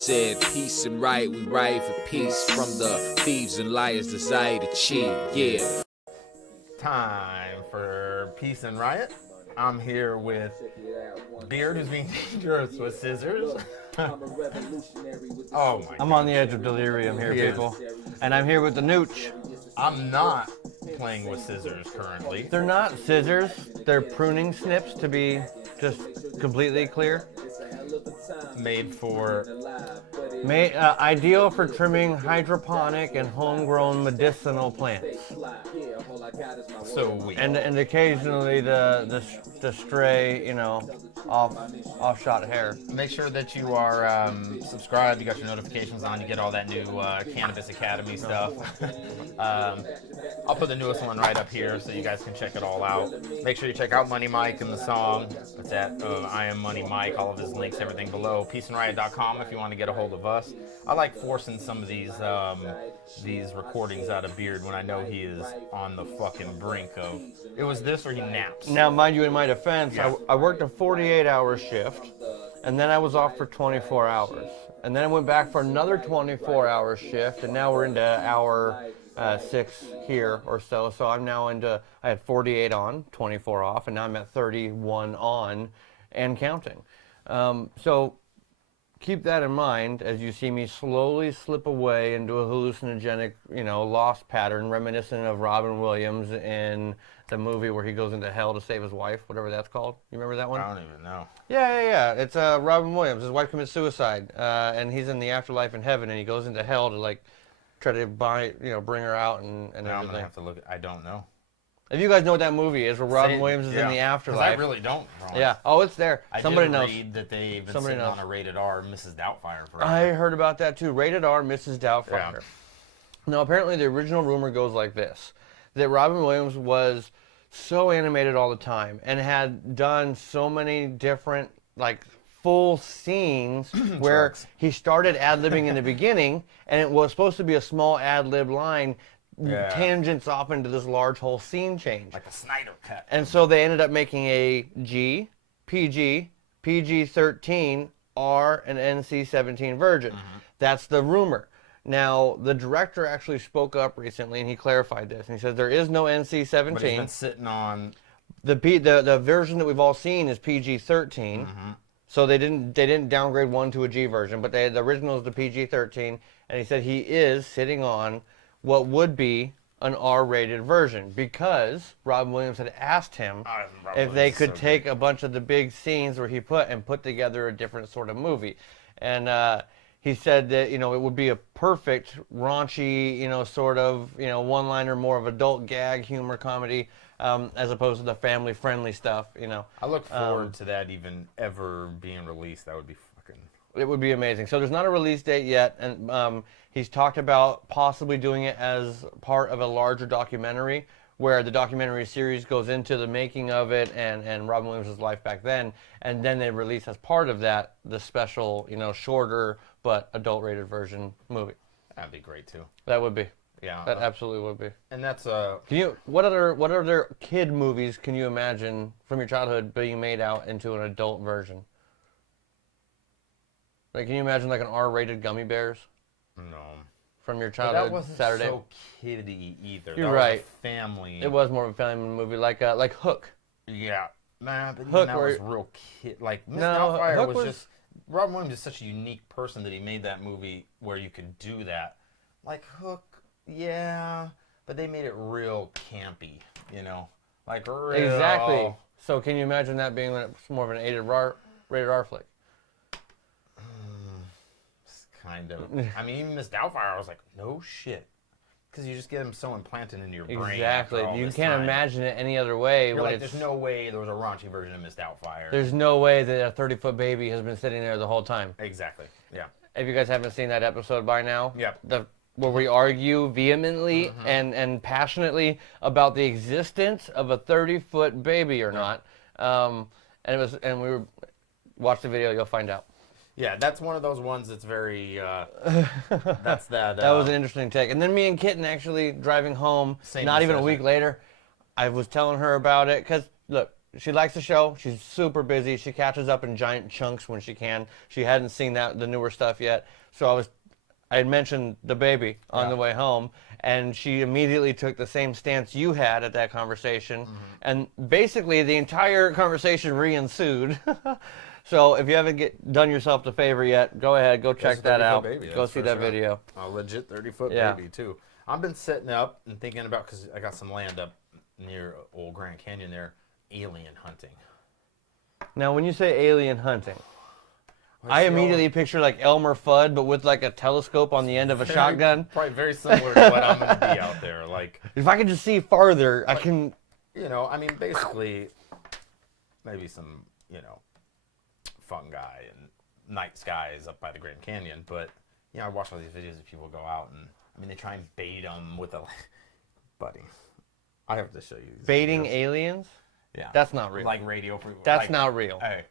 Said peace and right, we ride for peace from the thieves and liars' desire to cheat. Yeah. Time for Peace and Riot. I'm here with Beard, who's being dangerous with scissors. Oh my! I'm on the edge of delirium here, people, and I'm here with the Nooch. I'm not playing with scissors currently. They're not scissors; they're pruning snips, to be just completely clear. Made for Ideal for trimming hydroponic and homegrown medicinal plants. so weak. And occasionally the stray, off shot hair. Make sure that you are subscribed. You got your notifications on. You get all that new Cannabis Academy stuff. I'll put the newest one right up here so you guys can check it all out. Make sure you check out Iammoneymic and the song. It's at Iammoneymic. All of his links, everything below. PeaceandRiot.com if you want to get a hold of us. I like forcing some of these recordings out of Beard when I know he is on the fucking brink of. It was this or he naps. Now, mind you, in my defense, I worked a 48-hour shift, and then I was off for 24 hours. And then I went back for another 24-hour shift, and now we're into hour 6 here or so. So I'm now I had 48 on, 24 off, and now I'm at 31 on and counting. So keep that in mind as you see me slowly slip away into a hallucinogenic, lost pattern reminiscent of Robin Williams in the movie where he goes into hell to save his wife, whatever that's called. You remember that one? I don't even know. Yeah. It's Robin Williams. His wife commits suicide, and he's in the afterlife in heaven, and he goes into hell to try to bring her out and Now everything. I'm gonna have to look. I don't know. If you guys know what that movie is, where Robin Williams is in the afterlife. I really don't. Ron. Yeah. Oh, it's there. Somebody knows. I did read that they've been sitting on a Rated R Mrs. Doubtfire forever. I heard about that too. Rated R Mrs. Doubtfire. Yeah. Now, apparently the original rumor goes like this, that Robin Williams was so animated all the time and had done so many different, full scenes where he started ad-libbing in the beginning, and it was supposed to be a small ad-lib line, tangents off into this large whole scene change. Like a Snyder cut. And so they ended up making a G, PG, PG-13, R, and NC-17 version. Mm-hmm. That's the rumor. Now, the director actually spoke up recently, and he clarified this. And he said there is no NC-17. But he's been sitting on... The version that we've all seen is PG-13. Mm-hmm. So they didn't downgrade one to a G version, but the original is the PG-13. And he said he is sitting on what would be an R-rated version because Robin Williams had asked him if they could take a bunch of the big scenes where he put together a different sort of movie. And he said that, it would be a perfect raunchy, sort of, one-liner, more of adult gag humor comedy, as opposed to the family-friendly stuff, I look forward to that even ever being released. That would be fucking... It would be amazing. So there's not a release date yet, and he's talked about possibly doing it as part of a larger documentary where the documentary series goes into the making of it and Robin Williams' life back then, and then they release as part of that the special, shorter but adult-rated version movie. That'd be great too. That would be. Yeah. That absolutely would be. And that's what other kid movies can you imagine from your childhood being made out into an adult version? Can you imagine an R-rated Gummy Bears? No. From your childhood that wasn't Saturday? So kiddie either. You're that right. Was a family. It was more of a family movie, like Hook. Yeah. Nah, but Hook, that was real kid. Miss Doubtfire Hook was just... Robin Williams is such a unique person that he made that movie where you could do that. Hook, yeah, but they made it real campy, real... Exactly. So can you imagine that being more of an rated R flick? Kind of. I mean, even Miss Doubtfire, I was like, no shit. Because you just get them so implanted into your brain. Exactly. You can't imagine it any other way. You're there's no way there was a raunchy version of Miss Doubtfire. There's no way that a 30-foot baby has been sitting there the whole time. Exactly. Yeah. If you guys haven't seen that episode by now, yeah. Where we argue vehemently and passionately about the existence of a 30-foot baby or not, and we watch the video, you'll find out. Yeah, that's one of those ones that's very, that's that. That was an interesting take. And then me and Kitten actually driving home, not even a week later, I was telling her about it. Because, look, she likes the show. She's super busy. She catches up in giant chunks when she can. She hadn't seen the newer stuff yet. So I had mentioned the baby on the way home, and she immediately took the same stance you had at that conversation. And basically, the entire conversation re-ensued. So if you haven't done yourself the favor yet, go ahead, go check that out. Go see that video. A legit 30-foot baby, too. I've been sitting up and thinking about, because I got some land up near old Grand Canyon there, alien hunting. Now, when you say alien hunting, I immediately picture like Elmer Fudd, but with like a telescope on the end of a shotgun. Probably very similar to what I'm going to be out there. Like, if I can just see farther, I can... You know, I mean, basically, maybe some, fungi and night skies up by the Grand Canyon. But, I watch all these videos of people go out and, they try and bait them with a... Buddy, I have to show you these baiting videos. Aliens? Yeah. That's not real. Like radio... That's not real. Hey,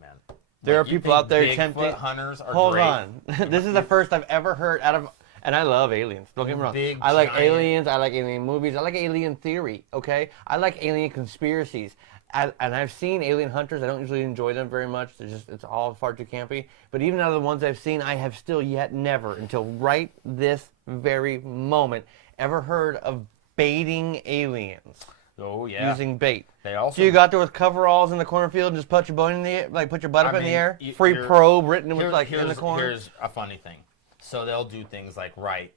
man. There are people out there tempting. Hunters are Hold great. on. This is the first I've ever heard out of... And I love aliens. Don't get me wrong. I like aliens. I like alien movies. I like alien theory, okay? I like alien conspiracies. And I've seen alien hunters. I don't usually enjoy them very much. It's all far too campy. But even out of the ones I've seen, I have still yet never, until right this very moment, ever heard of baiting aliens. Oh, yeah. Using bait. They also... So you got there with coveralls in the cornfield and just put your butt in the air, put your butt up in the air? Free probe written with in the corner? Here's a funny thing. So they'll do things like write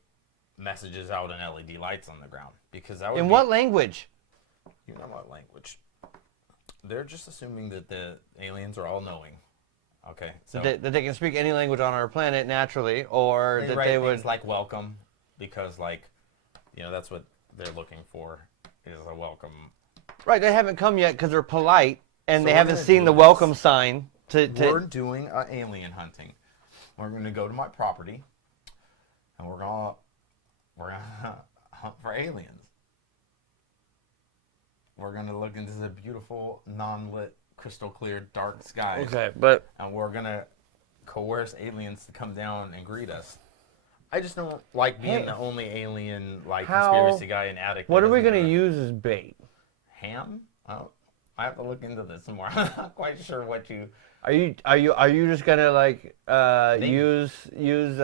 messages out in LED lights on the ground. Because that would In what language? You know what language. They're just assuming that the aliens are all knowing. Okay. So that they can speak any language on our planet naturally, or that they would... like welcome, because that's what they're looking for, is a welcome. Right, they haven't come yet because they're polite, and they haven't seen the welcome sign. We're doing alien hunting. We're going to go to my property, and we're gonna hunt for aliens. We're going to look into the beautiful, non-lit, crystal clear, dark skies. Okay, but... And we're going to coerce aliens to come down and greet us. I just don't like being the only alien, conspiracy guy in attic. What are we going to use as bait? Ham? Oh, I have to look into this some more. I'm not quite sure what you... Are you just going to, use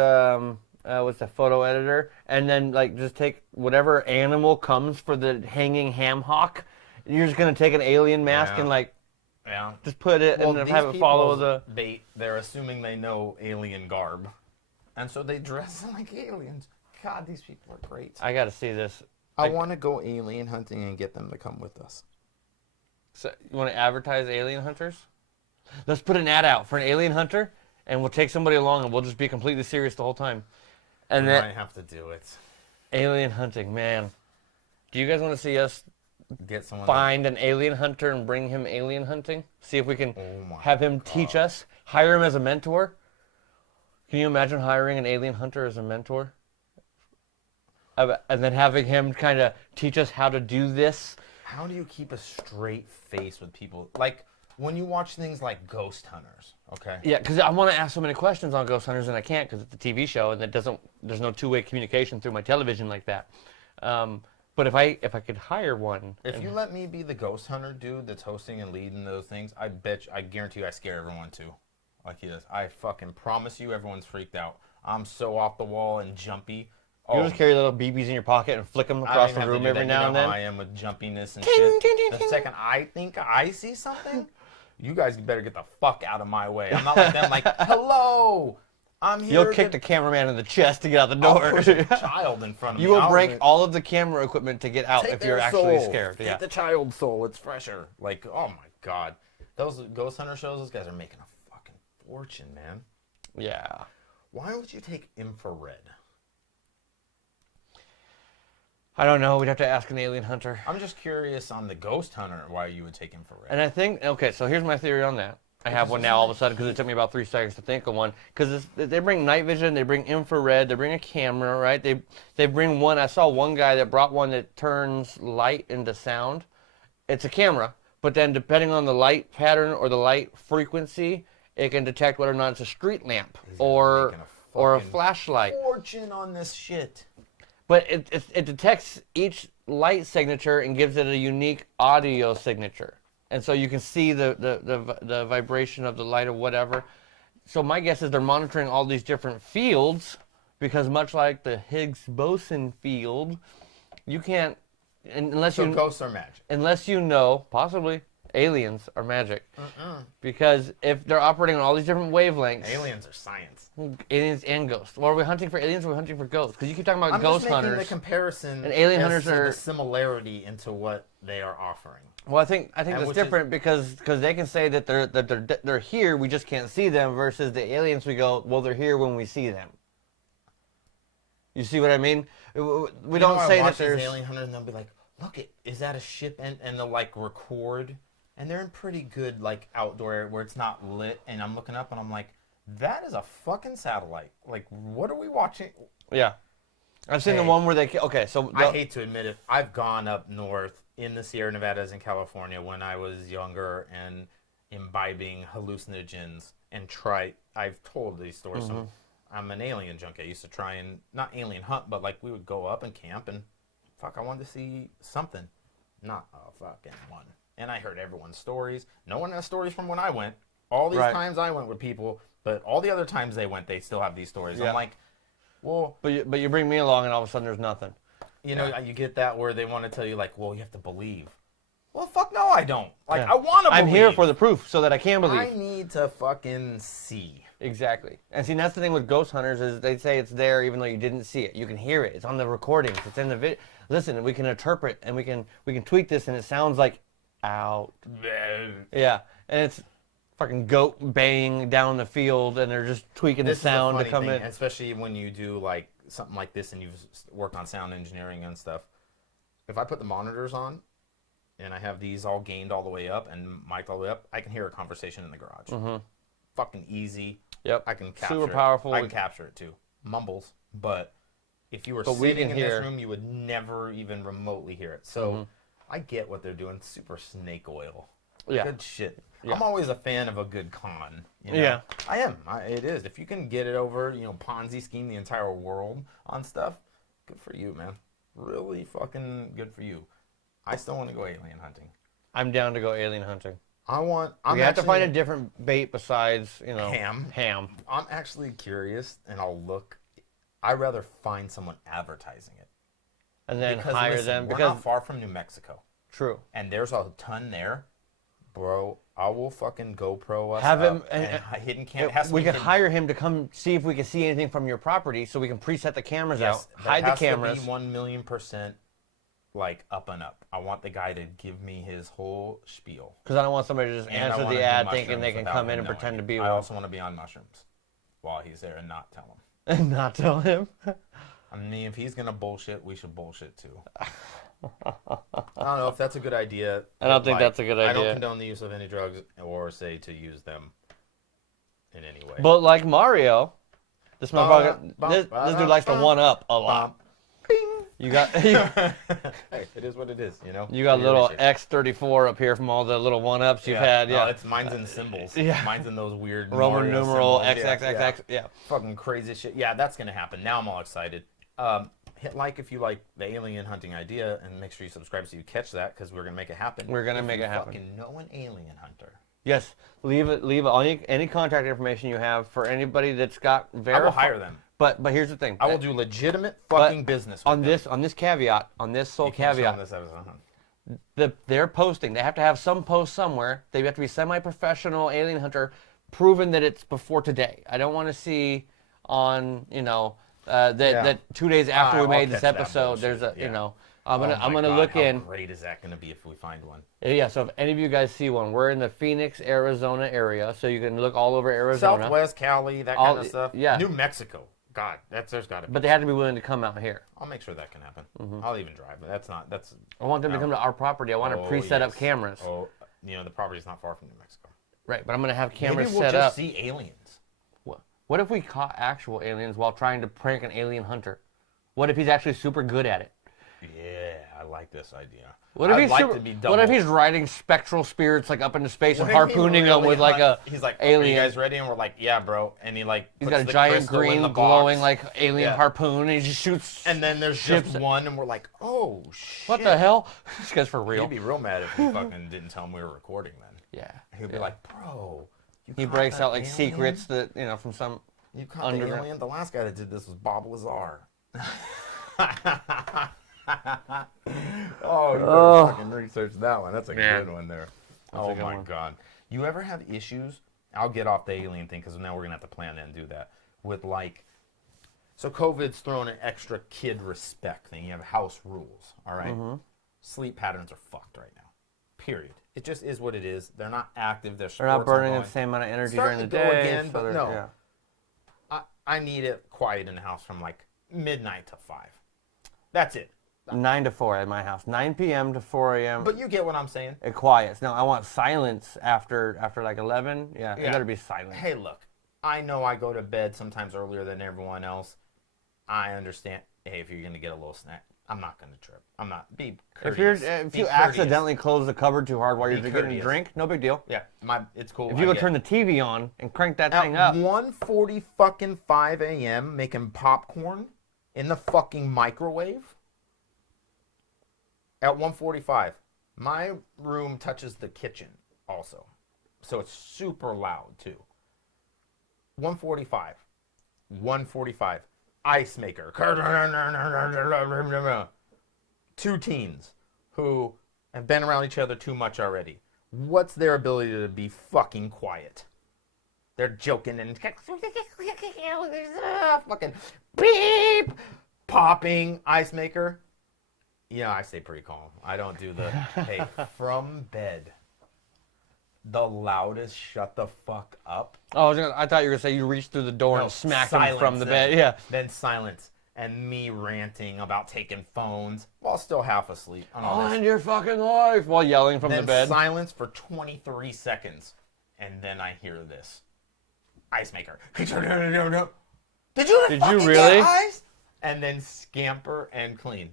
what's the photo editor, and then, just take whatever animal comes for the hanging ham hock? You're just going to take an alien mask and, just put it and have it follow the... They're assuming they know alien garb. And so they dress like aliens. God, these people are great. I got to see this. I want to go alien hunting and get them to come with us. So you want to advertise alien hunters? Let's put an ad out for an alien hunter, and we'll take somebody along, and we'll just be completely serious the whole time. And we then might have to do it. Alien hunting, man. Do you guys want to see us get someone find an alien hunter and bring him alien hunting? See if we can have him teach us. Hire him as a mentor. Can you imagine hiring an alien hunter as a mentor? And then having him kind of teach us how to do this? How do you keep a straight face with people? Like, when you watch things like Ghost Hunters, okay? Yeah, because I want to ask so many questions on Ghost Hunters, and I can't because it's a TV show, and there's no two-way communication through my television like that. But if I could hire one... If you let me be the Ghost Hunter dude that's hosting and leading those things, I guarantee you I scare everyone too. Like he does. I fucking promise you everyone's freaked out. I'm so off the wall and jumpy. You just carry little BBs in your pocket and flick them across the room every now and then? I am with jumpiness and shit. The second I think I see something, you guys better get the fuck out of my way. I'm not like them like, hello, I'm here. You'll kick the cameraman in the chest to get out the door. I'll push a child in front of me. You will break all of the camera equipment to get out if you're actually scared. Take the child's soul. It's fresher. Like, oh my God. Those Ghost Hunter shows, those guys are making a fucking fortune, man. Yeah. Why would you take infrared? I don't know. We'd have to ask an alien hunter. I'm just curious on the Ghost Hunter why you would take infrared. And I think, okay, so here's my theory on that. I have one now all of a sudden because it took me about 3 seconds to think of one. Because they bring night vision, they bring infrared, they bring a camera, right? They bring one. I saw one guy that brought one that turns light into sound. It's a camera, but then depending on the light pattern or the light frequency, it can detect whether or not it's a street lamp or a flashlight. Fortune on this shit. But it detects each light signature and gives it a unique audio signature. and so you can see the vibration of the light or whatever. So my guess is they're monitoring all these different fields, because much like the Higgs boson field, you can't unless So you ghosts are magic. unless you know possibly aliens are magic. Because if they're operating on all these different wavelengths, Aliens are science. aliens and ghosts. Well, are we hunting for aliens or are we hunting for ghosts? Because you keep talking about I'm ghost just making hunters. the comparison and alien as hunters to are the similarity into what they are offering. Well, I think that's which is- different because they can say that they're here, we just can't see them. Versus the aliens, we go, well, they're here when we see them. You see what I mean? We don't say that there's alien hunters, and they'll be like, "Look, is that a ship?" And they'll like record, and they're in pretty good like outdoor area where it's not lit. And I'm looking up, and I'm like, "That is a fucking satellite. Like, what are we watching?" Yeah, I've seen the Hey. one where they okay. So I hate to admit it, I've gone up north in the Sierra Nevadas in California when I was younger and imbibing hallucinogens and I've told these stories. So I'm an alien junkie. I used to try and not alien hunt, but like we would go up and camp and fuck, I wanted to see something, not a fucking one. And I heard everyone's stories. No one has stories from when I went. All these Right. times I went with people, but all the other times they went, they still have these stories. Yeah. I'm like, well, but you bring me along and all of a sudden there's nothing. you know, you get that where they want to tell you like, well, you have to believe. Well, fuck no, I don't. Like, Yeah. I want to believe. I'm here for the proof so that I can believe. I need to fucking see. Exactly. And see, that's the thing with ghost hunters is they say it's there even though you didn't see it. You can hear it. It's on the recordings. It's in the video. Listen, we can interpret and we can tweak this and it sounds like out. Yeah. And it's fucking goat baying down the field and they're just tweaking This the sound is a to funny come thing, in. especially when you do like something like this and you've worked on sound engineering and stuff. If I put the monitors on and I have these all gained all the way up and mic'd all the way up, I can hear a conversation in the garage. Fucking easy. Yep. I can capture Super it. powerful. I can capture it too. Mumbles, but if you were But we sitting can in hear. this room, you would never even remotely hear it. So I get what they're doing. Super snake oil. Yeah. Good shit. Yeah. I'm always a fan of a good con. You know? Yeah. I am. It is. If you can get it over, Ponzi scheme the entire world on stuff, good for you, man. Really fucking good for you. I still want to go alien hunting. I'm down to go alien hunting. I'm We have to find a actually- different bait besides, Ham. I'm actually curious, and I'll look. I'd rather find someone advertising it. And then Because hire listen, them. we're Because not far from New Mexico, true. and there's a ton there, bro. I will fucking GoPro us Have him- up and hidden cam. It has to We be could hidden. hire him to come see if we can see anything from your property so we can preset the cameras Yes, out, hide the cameras. To be 1,000,000% like up and up. I want the guy to give me his whole spiel. Because I don't want somebody to just And I answer wanna the do ad mushrooms thinking they can without come him in and knowing pretend to it. be I one. also want to be on mushrooms while he's there and not tell him. And not tell him. I mean, if he's gonna bullshit, we should bullshit too. I don't know if that's a good idea. I don't think Like, that's a good I don't idea. condone the use of any drugs or say to use them in any way. But like Mario, this motherfucker, this dude likes to one up a lot. Bing. You got Hey, it is what it is, you got We little appreciate it. X34 up here from all the little one ups you've had. Yeah, No, mine's in symbols. yeah. Mine's in those weird Roman Mario numeral symbols. XXXX. Yeah. Fucking crazy shit. Yeah, that's gonna happen. Now I'm all excited. Hit like if you like the alien hunting idea, and make sure you subscribe so you catch that because we're gonna make it happen. We're gonna If make you it happen. Fucking know an alien hunter. Yes. Leave any contact information you have for anybody that's got I will verified. hire them. But here's the thing. I will do legitimate fucking business with on them. this caveat, on this sole You can't show them caveat. this episode. They're posting. They have to have some post somewhere. They have to be semi-professional alien hunter, proven that it's before today. I don't want to see on that 2 days after we I'll made this catch that episode. There's a bullshit, yeah. I'm Oh my gonna God, look how in. great is that gonna be if we find one? Yeah. So if any of you guys see one, we're in the Phoenix, Arizona area, so you can look all over Arizona. Southwest Cali, that All- kind of stuff. yeah. New Mexico. God, there's got to be. But they have to be willing to come out here. I'll make sure that can happen. Mm-hmm. I'll even drive. But that's. I want them to come to our property. I want to preset up yes. cameras. Oh, the property's not far from New Mexico. Right, but I'm gonna have cameras Maybe we'll set just up. see aliens. What if we caught actual aliens while trying to prank an alien hunter? What if he's actually super good at it? Yeah. I like this idea. What if I'd he's like to be double. What if he's riding spectral spirits like up into space and What if he harpooning them really with like a He's like, alien? Are you guys ready? And we're like, yeah, bro. And he like He's puts got a the giant crystal in green the box. glowing like alien Yeah. harpoon, and he just shoots. And then there's ships. just one, and we're like, oh shit. What the hell? This guy's for real. He'd be real mad if we fucking didn't tell him we were recording then. Yeah. He'd be like, bro. He breaks out like secrets that from some. You caught the alien? The last guy that did this was Bob Lazar. Oh, you better fucking research that one. That's a good one there. Oh my god. You ever have issues? I'll get off the alien thing because now we're gonna have to plan and do that with like. So COVID's thrown an extra kid respect thing. You have house rules, all right? Sleep patterns are fucked right now. Period. It just is what it is. They're not active. They're not burning the same amount of energy during the day. Again, but no. I need it quiet in the house from like midnight to 5. That's it. 9 to 4 at my house. 9 p.m. to 4 a.m. But you get what I'm saying. It quiets. No, I want silence after like 11. Yeah, it better be silent. Hey, look. I know I go to bed sometimes earlier than everyone else. I understand. Hey, if you're gonna get a little snack, I'm not gonna trip. I'm not. Be courteous. If you accidentally close the cupboard too hard while you're getting a drink, no big deal. Yeah, it's cool. If you go turn the TV on and crank that thing up. 1:40 fucking 5 a.m. making popcorn in the fucking microwave. At 1:45, my room touches the kitchen also, so it's super loud too. 1:45, ice maker. 2 teens who have been around each other too much already. What's their ability to be fucking quiet? They're joking and fucking beep, popping ice maker. Yeah, I stay pretty calm. I don't do the, hey, from bed, the loudest shut the fuck up. Oh, I thought you were going to say you reached through the door and smacked him from the bed. Yeah. Then silence. And me ranting about taking phones while still half asleep. On your fucking life while yelling from the bed. Then silence for 23 seconds. And then I hear this. Ice maker. Did you really? Get ice? And then scamper and clean.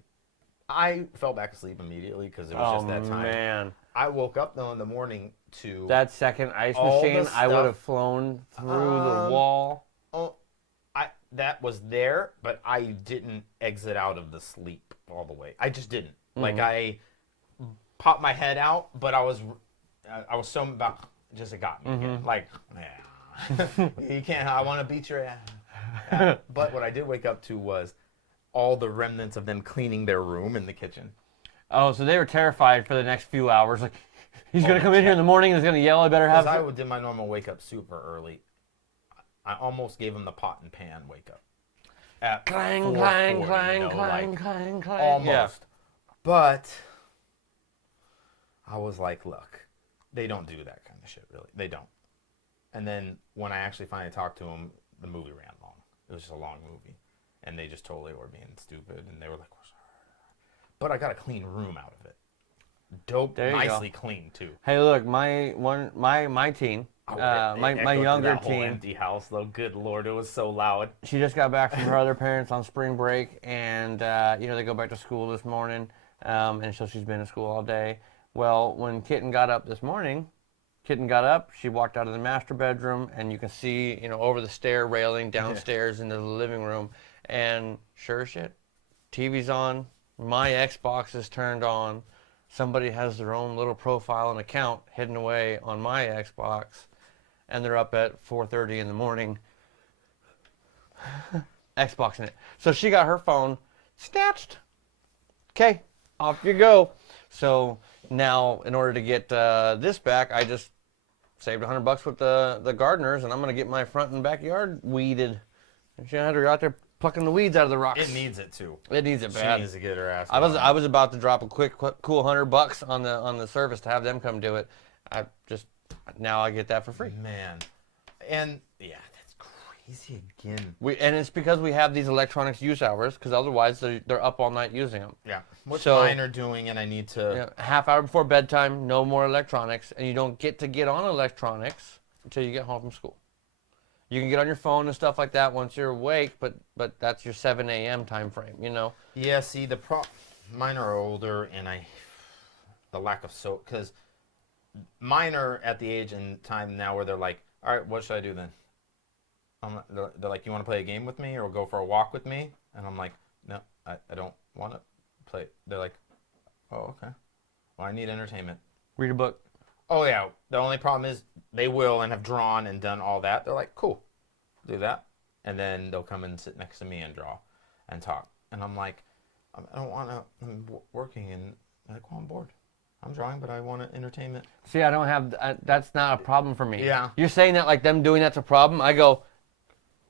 I fell back asleep immediately because it was just that time. Man. I woke up though in the morning to that second ice machine. I would have flown through the wall. That was there, but I didn't exit out of the sleep all the way. I just didn't. Like I popped my head out, but I was so about just it got me again. Like, yeah, you can't. I want to beat your ass. But what I did wake up to was all the remnants of them cleaning their room in the kitchen. Oh, so they were terrified for the next few hours. Like, he's going to come in here in the morning and he's going to yell, I better have... Because I did my normal wake up super early. I almost gave him the pot and pan wake up. At clang, clang, clang, clang, clang, clang. Almost. Yeah. But I was like, look, they don't do that kind of shit, really. They don't. And then when I actually finally talked to him, the movie ran long. It was just a long movie. And they just totally were being stupid. And they were like, but I got a clean room out of it. Dope, nicely clean, too. Hey, look, my teen... my younger that teen. Whole empty house, though. Good Lord, it was so loud. She just got back from her other parents on spring break, and they go back to school this morning, and so she's been in school all day. Well, when Kitten got up this morning, she walked out of the master bedroom, and you can see, over the stair railing downstairs into the living room, and sure as shit, TV's on, my Xbox is turned on, somebody has their own little profile and account hidden away on my Xbox. And they're up at 4:30 in the morning, Xboxing it. So she got her phone snatched. Okay, off you go. So now, in order to get this back, I just saved $100 with the gardeners, and I'm gonna get my front and backyard weeded. And she had her out there plucking the weeds out of the rocks. It needs it too. It needs it bad. She needs to get her ass. I was about to drop a quick cool $100 on the service to have them come do it. Now I get that for free. Man. And yeah, that's crazy again. And it's because we have these electronics use hours, because otherwise they're up all night using them. Yeah. Which mine are doing, and I need to... half hour before bedtime, no more electronics, and you don't get to get on electronics until you get home from school. You can get on your phone and stuff like that once you're awake, but that's your 7 a.m. time frame, Yeah, see, Mine are older, and the lack of because mine are at the age and time now where they're like, all right, what should I do then? They're like, you want to play a game with me or go for a walk with me? And I'm like, no, I don't want to play. They're like, oh, okay. Well, I need entertainment. Read a book. Oh, yeah. The only problem is they will and have drawn and done all that. They're like, cool, do that. And then they'll come and sit next to me and draw and talk. And I'm like, I don't want to, I'm working. And they're like, well, I'm bored. I'm drawing, but I want entertainment. See, I don't have, that's not a problem for me. Yeah. You're saying that like them doing that's a problem. I go,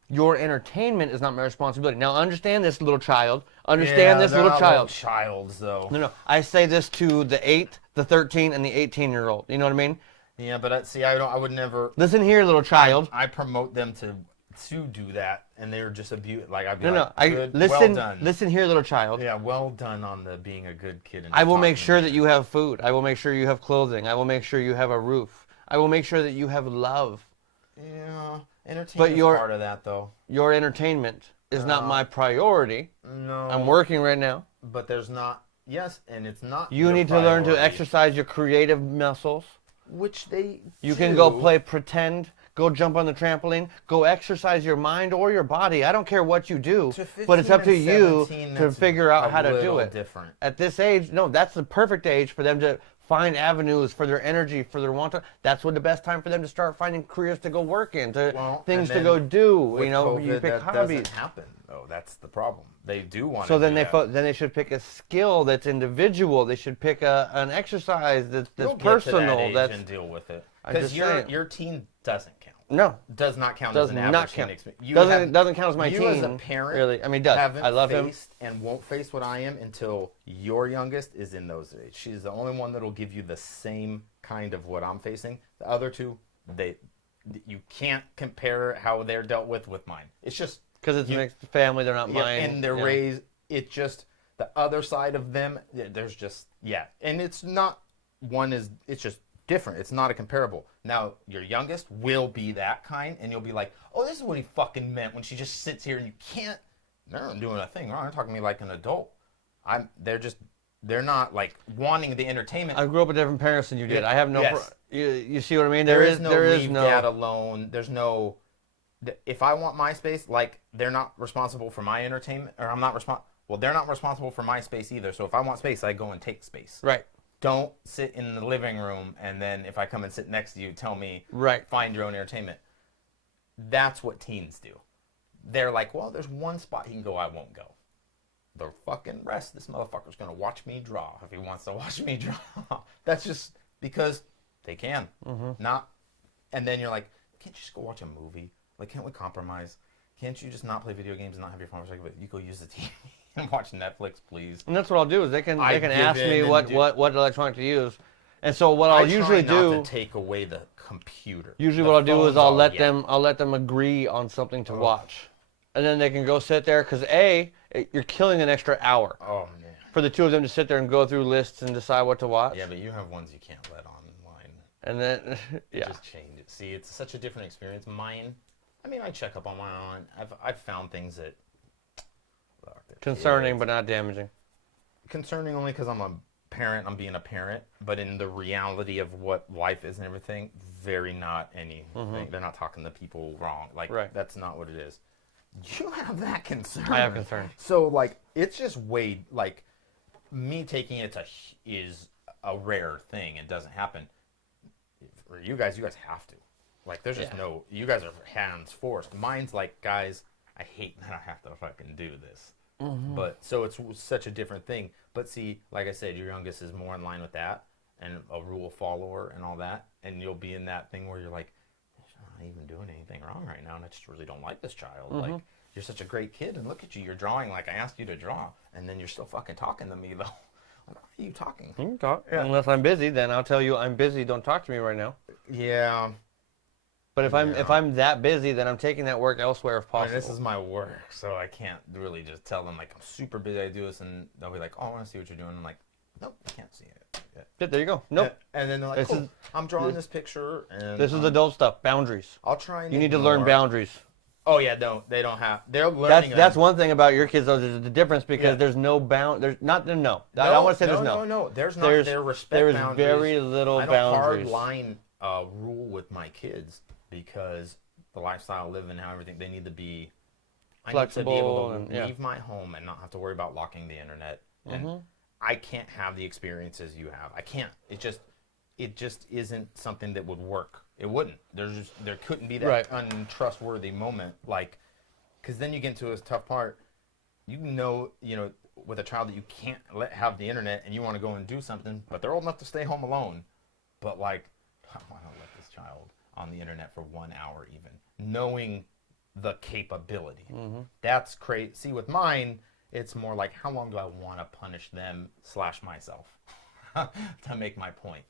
your entertainment is not my responsibility. Now understand this, little child. Understand this, little child. Childs, though. No. I say this to the 8, the 13, and the 18-year-old. You know what I mean? Yeah, but see, I would never. Listen here, little child. I promote them to do that, and they're just abuse. Like I'd be Listen, well done. Listen here, little child. Yeah, well done on the being a good kid. And I will make sure that you have food. I will make sure you have clothing. I will make sure you have a roof. I will make sure that you have love. Yeah, entertainment is part of that, though. Your entertainment is not my priority. No. I'm working right now. But there's not. Yes, and it's not. You need to learn to exercise your creative muscles. Which they You can go play pretend, go jump on the trampoline, go exercise your mind or your body. I don't care what you do, but it's up to you to figure out how to do it. Different. At this age, no, that's the perfect age for them to find avenues for their energy, for their want to. That's what the best time for them to start finding careers to go work in, things to go do. You know, you pick hobbies. Doesn't happen though. That's the problem. They do want. So then they should pick a skill that's individual. They should pick an exercise that's personal. And deal with it because your teen doesn't count. No, does not count as an average teen experience. Doesn't count as my teen. You as a parent, really, I mean, does. I love him and won't face what I am until your youngest is in those age. She's the only one that'll give you the same kind of what I'm facing. The other two, you can't compare how they're dealt with mine. It's just because it's a mixed family. They're not mine, and they're raised. It's just the other side of them. There's just and it's not one is. It's just different. It's not a comparable. Now, your youngest will be that kind, and you'll be like, oh, this is what he fucking meant when she just sits here and you can't, they're not doing a thing wrong. They're talking to me like an adult. They're not like wanting the entertainment. I grew up with different parents than you did. I have no, you see what I mean? There is no leave dad alone. There's no, if I want my space, like they're not responsible for my entertainment, or I'm not well, they're not responsible for my space either. So if I want space, I go and take space. Right. Don't sit in the living room and then if I come and sit next to you, tell me, find your own entertainment. That's what teens do. They're like, well, there's one spot he can go, I won't go. The fucking rest, this motherfucker's going to watch me draw if he wants to watch me draw. That's just because they can. Not, and then you're like, can't you just go watch a movie? Like, can't we compromise? Can't you just not play video games and not have your phone? But you go use the TV. And watch Netflix, please. And that's what I'll do is they can ask me what electronic to use, and so what I'll usually do not to take away the computer. Usually, what I'll do is I'll let them agree on something to watch, and then they can go sit there because you're killing an extra hour. Oh man. For the two of them to sit there and go through lists and decide what to watch. Yeah, but you have ones you can't let online. And then just change it. See, it's such a different experience. Mine, I mean, I check up on my own. I've found things that. Concerning but not damaging. Concerning only because I'm a parent. I'm being a parent, but in the reality of what life is and everything, very not anything. They're not talking to people wrong. Like that's not what it is. You have that concern. I have concern. So like it's just way like me taking it is a rare thing. It doesn't happen. For you guys have to. Like there's just no. You guys are hands forced. Mine's like guys. I hate that I have to fucking do this. But so it's such a different thing. But see, like I said, your youngest is more in line with that and a rule follower and all that. And you'll be in that thing where you're like, I'm not even doing anything wrong right now. And I just really don't like this child. Like, you're such a great kid. And look at you. You're drawing like I asked you to draw. And then you're still fucking talking to me, though. Like, why are you talking? You can talk. Yeah. Unless I'm busy, then I'll tell you I'm busy. Don't talk to me right now. Yeah. But if I'm that busy, then I'm taking that work elsewhere if possible. I mean, this is my work, so I can't really just tell them like I'm super busy. I do this, and they'll be like, "Oh, I want to see what you're doing." I'm like, "Nope, I can't see it." Yeah, there you go. Nope. And then they're like, I'm drawing this picture, and this is adult stuff. Boundaries. I'll try. And you need to learn boundaries. Oh yeah, they don't have. They're learning. That's one thing about your kids though. There's the difference because there's no bound. There's not no. I don't want to say there's no. No. There's not. Their respect boundaries. There's very little I boundaries. hard line rule with my kids because the lifestyle living, how everything they need to be. Flexible. I need to be able to leave my home and not have to worry about locking the internet. And I can't have the experiences you have. I can't. It just isn't something that would work. It wouldn't. There couldn't be that untrustworthy moment, like, because then you get into a tough part. You know, with a child that you can't have the internet, and you want to go and do something, but they're old enough to stay home alone. But like, I want to let this child on the internet for 1 hour, even knowing the capability. That's crazy. See, with mine, it's more like, how long do I want to punish them / myself to make my point?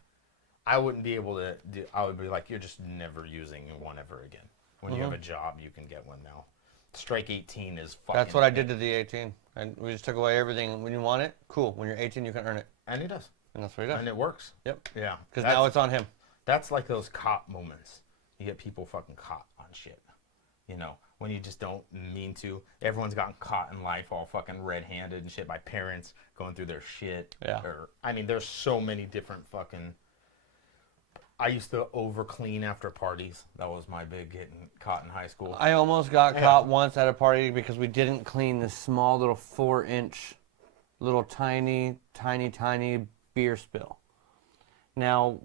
I wouldn't be able to do, I would be like, you're just never using one ever again. When you have a job, you can get one now. Strike 18 is fucking... That's what I did to the 18. And we just took away everything. When you want it, cool. When you're 18, you can earn it. And he does. And that's what he does. And it works. Yep. Yeah. Because now it's on him. That's like those cop moments. You get people fucking caught on shit. When you just don't mean to. Everyone's gotten caught in life all fucking red-handed and shit by parents going through their shit. Yeah. There's so many different fucking... I used to over-clean after parties. That was my big getting caught in high school. I almost got caught once at a party because we didn't clean this small little 4-inch, little tiny beer spill. Now,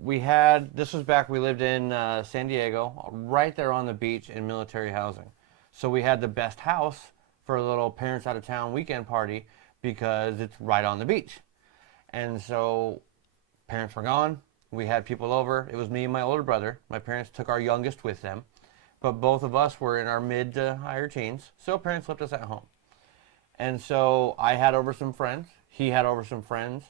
this was back, we lived in San Diego, right there on the beach in military housing. So we had the best house for a little parents out of town weekend party because it's right on the beach. And so parents were gone. We had people over. It was me and my older brother. My parents took our youngest with them. But both of us were in our mid to higher teens. So parents left us at home. And so I had over some friends. He had over some friends.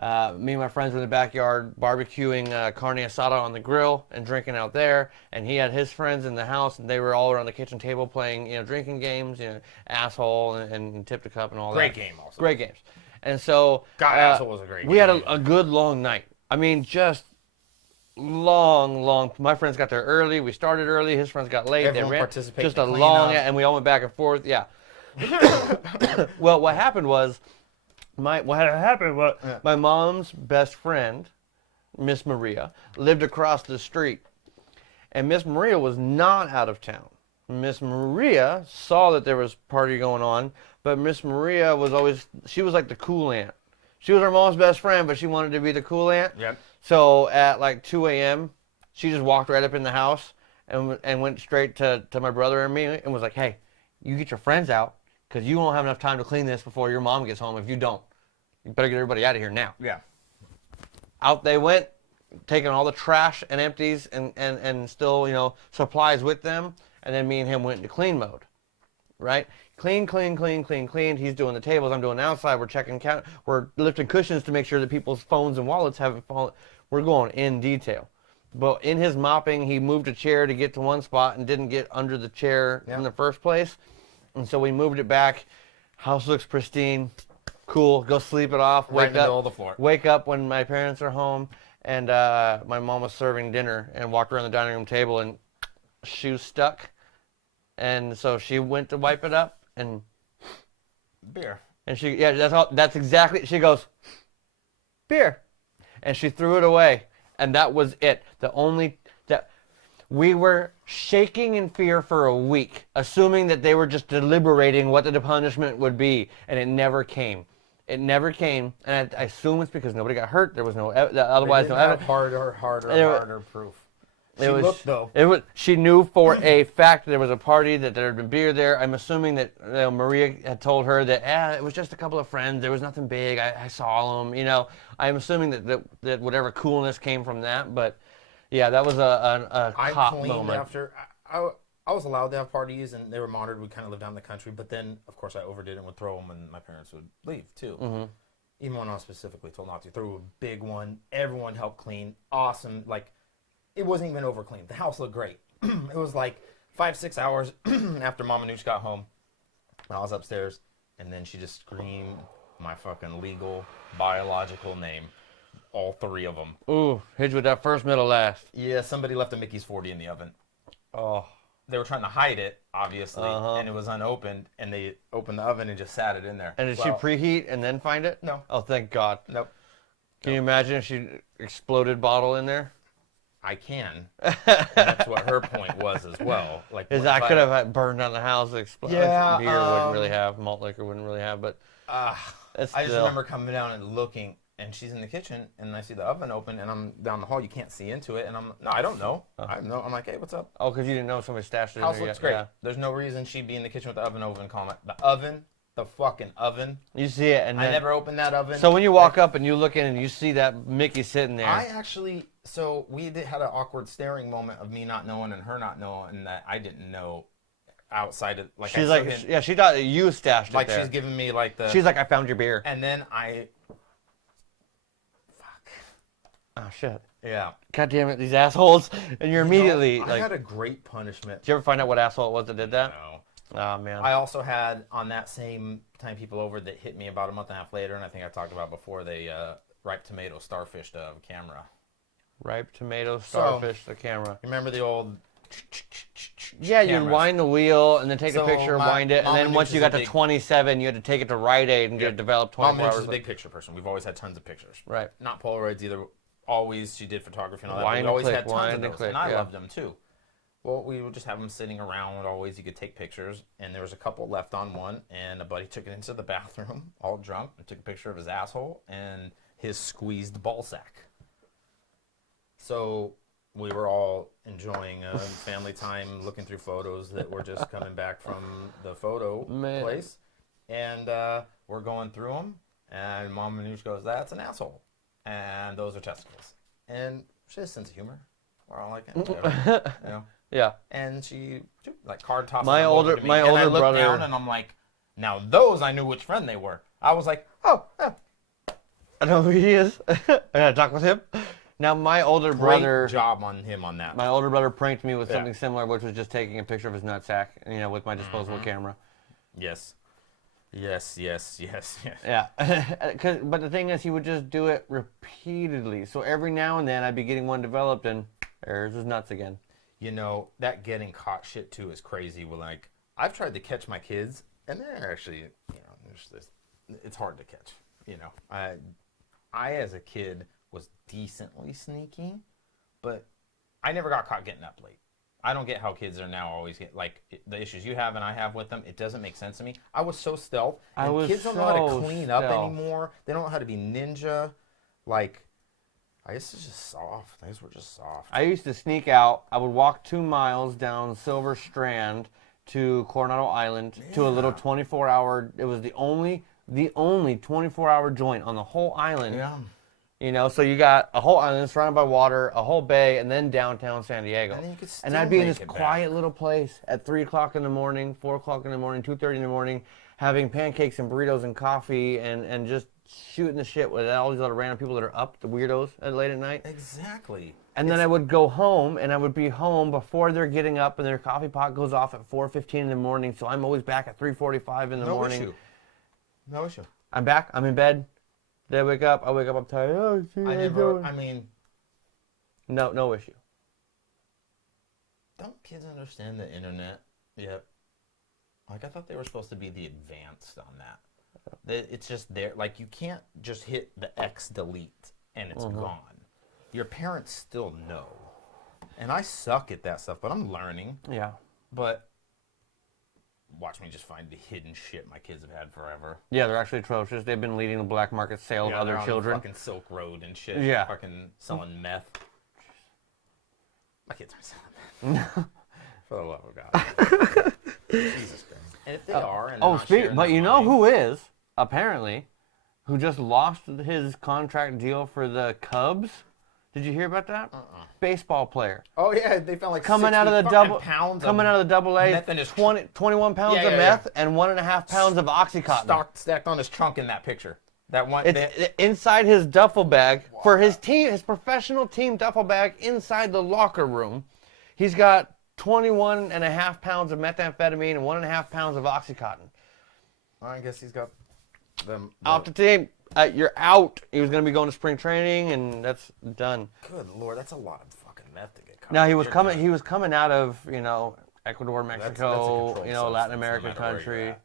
Me and my friends were in the backyard barbecuing carne asada on the grill and drinking out there. And he had his friends in the house. And they were all around the kitchen table playing, drinking games, asshole and tip the cup and all that. Great game also. Great games. And so... Asshole was a great game. We had a good long night. I mean, just long. My friends got there early. We started early. His friends got late. Everyone they ran participated. Just a long, and we all went back and forth. Yeah. Well, what happened was, my mom's best friend, Miss Maria, lived across the street, and Miss Maria was not out of town. Miss Maria saw that there was a party going on, but Miss Maria was she was like the cool aunt. She was our mom's best friend, but she wanted to be the cool aunt. Yep. So at like 2 a.m., she just walked right up in the house and went straight to my brother and me and was like, hey, you get your friends out because you won't have enough time to clean this before your mom gets home. If you don't, you better get everybody out of here now. Yeah. Out they went, taking all the trash and empties and still, supplies with them. And then me and him went into clean mode, right? Clean. He's doing the tables. I'm doing the outside. We're checking we're lifting cushions to make sure that people's phones and wallets haven't fallen. We're going in detail. But in his mopping, he moved a chair to get to one spot and didn't get under the chair in the first place. And so we moved it back. House looks pristine. Cool. Go sleep it off. Right in the middle of the floor. Wake up when my parents are home. And my mom was serving dinner and walked around the dining room table and shoes stuck. And so she went to wipe it up and beer. And that's exactly, she goes, beer. And she threw it away. And that was it. We were shaking in fear for a week, assuming that they were just deliberating what the punishment would be. And it never came. It never came. And I assume it's because nobody got hurt. There was no, otherwise no evidence. Harder proof. She knew for a fact there was a party, that there had been beer there. I'm assuming that Maria had told her that it was just a couple of friends. There was nothing big. I saw them. I'm assuming that whatever coolness came from that. But yeah, that was a cop moment. After I was allowed to have parties, and they were monitored. We kind of lived out in the country, but then of course I overdid it and would throw them, and my parents would leave too. Mm-hmm. Even when I was specifically told not to. Threw a big one. Everyone helped clean. Awesome. Like. It wasn't even over clean. The house looked great. It was like 5-6 hours after Mom and Nooch got home. I was upstairs, and then she just screamed my fucking legal, biological name. All 3 of them. Ooh, hit you with that first, middle, last. Yeah, somebody left a Mickey's 40 in the oven. Oh. they were trying to hide it, obviously, and it was unopened, and they opened the oven and just sat it in there. And did she preheat and then find it? No. Oh, thank God. Nope. Can you imagine if she exploded bottle in there? I can. And that's what her point was as well. Like, Is I could have burned down the house, exploded. Yeah, Beer wouldn't really have, malt liquor wouldn't really have, but I just remember coming down and looking, and she's in the kitchen, and I see the oven open, and I'm down the hall. You can't see into it, and I don't know. I'm like, hey, what's up? Oh, because you didn't know somebody stashed it in House there looks yet. great. Yeah. There's no reason she'd be in the kitchen with the oven open. The fucking oven. You see it, and then, I never opened that oven. So when you walk up and you look in and you see that Mickey sitting there. We had an awkward staring moment of me not knowing and her not knowing that I didn't know outside of, like, she's like, yeah, she thought you stashed it like there. she's giving me like the. She's like, I found your beer. And then Oh shit. Yeah. God damn it, these assholes! And you're immediately I like. had a great punishment. Did you ever find out what asshole it was that did that? No. Oh man. I also had on that same time people over that hit me about a month and a half later, and I think I talked about before. They ripe tomato starfished a camera. Ripe tomato starfish the camera. Remember the old? Yeah, you'd cameras? wind the wheel and then take a picture, wind it, and Mama then once Nooch you is a got to big- 27, you had to take it to Rite Aid and get it developed 24 Mama Nooch hours is a later. big picture person. We've always had tons of pictures. Right. Not Polaroids either. Always, she did photography and all that. Wind But we and always click, had tons wind of and those, click, and I yeah. loved them too. Well, we would just have them sitting around. Always, you could take pictures, and there was a couple left on one, and a buddy took it into the bathroom, all drunk, and took a picture of his asshole and his squeezed ball sack. So we were all enjoying family time, looking through photos that were just coming back from the photo place, and we're going through them, and Mama Nooch goes, "That's an asshole," and those are testicles, and she has a sense of humor. We're all like, whatever, you know. Yeah. And she like card tosses. My them older over to me, my and older I looked brother. down and I'm like, now those I knew which friend they were. I was like, oh, I know who he is. I gotta talk with him. Now my older great brother. job on him on that. My older brother pranked me with something similar, which was just taking a picture of his nutsack, with my disposable camera. Yes. Yes. Yeah. But the thing is, he would just do it repeatedly. So every now and then, I'd be getting one developed, and there's his nuts again. You know, that getting caught shit too is crazy. Well, like, I've tried to catch my kids, and they're actually, it's hard to catch. I as a kid was decently sneaky, but I never got caught getting up late. I don't get how kids are now always get, like, the issues you have and I have with them. It doesn't make sense to me. I was so stealth. And kids don't know how to clean up anymore. They don't know how to be ninja. Like, I guess it's just soft. Things were just soft. I used to sneak out. I would walk 2 miles down Silver Strand to Coronado Island to a little 24-hour. It was the only 24-hour joint on the whole island. Yeah. So you got a whole island surrounded by water, a whole bay, and then downtown San Diego. And then you could still And I'd be in make this it quiet back. little place at 3 o'clock in the morning, 4 o'clock in the morning, 2:30 in the morning, having pancakes and burritos and coffee and just shooting the shit with all these other random people that are up, the weirdos, late at night. Exactly. And then I would go home, and I would be home before they're getting up, and their coffee pot goes off at 4:15 in the morning, so I'm always back at 3:45 in the morning. No issue. I'm back. I'm in bed. They wake up. I wake up. I'm tired. Oh, see, no issue. Don't kids understand the internet yet? Like, I thought they were supposed to be the advanced on that. It's just there. Like, you can't just hit the X delete and it's gone. Your parents still know. And I suck at that stuff, but I'm learning. Yeah. But watch me just find the hidden shit my kids have had forever. Yeah, they're actually atrocious. They've been leading the black market sale of other they're on children. Fucking Silk Road and shit. Yeah. Fucking selling meth. My kids aren't selling meth. For the love of God. Jesus Christ. And if they are, and but you know who is, apparently, who just lost his contract deal for the Cubs? Did you hear about that? Baseball player. Oh yeah, they found like coming out of the double A, 21 pounds of meth and 1.5 pounds of Oxycontin. Stacked on his trunk in that picture. That one. It's inside his duffel bag for his team, his professional team duffel bag inside the locker room. He's got 21.5 pounds of methamphetamine and 1.5 pounds of Oxycontin. I guess he's got them. Off the team. You're out. He was going to be going to spring training, and that's done. Good Lord, that's a lot of fucking meth to get caught. Now he was coming out of Ecuador, That's a Mexico, controlled you know, Latin substance, no American matter where you're country. at.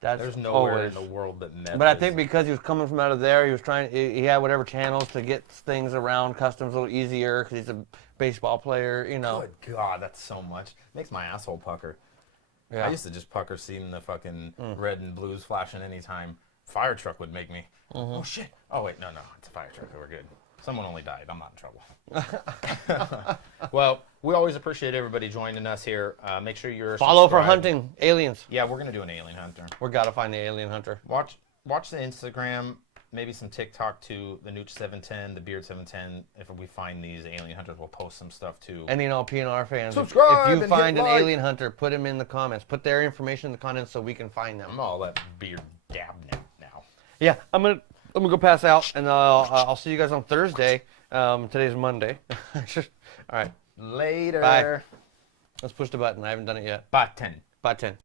That's There's nowhere always. in the world that meth But I is- think because he was coming from out of there, he was trying. He had whatever channels to get things around customs a little easier because he's a baseball player. You know. Good God, that's so much. Makes my asshole pucker. Yeah. I used to just pucker seeing the fucking red and blues flashing anytime. Fire truck would make me. Oh shit. Oh wait, no, it's a fire truck. We're good. Someone only died. I'm not in trouble. Well, we always appreciate everybody joining us here. Make sure you're Follow for subscribed. hunting aliens. Yeah, we're gonna do an alien hunter. We gotta find the alien hunter. Watch the Instagram, maybe some TikTok too. The Nooch 710, the Beard 710. If we find these alien hunters, we'll post some stuff too. And you know, PNR fans, Subscribe if you and find hit an like. alien hunter, put them in the comments. Put their information in the comments so we can find them. I'm all that beard dab now. Yeah, I'm gonna go pass out, and I'll see you guys on Thursday. Today's Monday. All right. Later. Bye. Let's push the button. I haven't done it yet. Button. Button.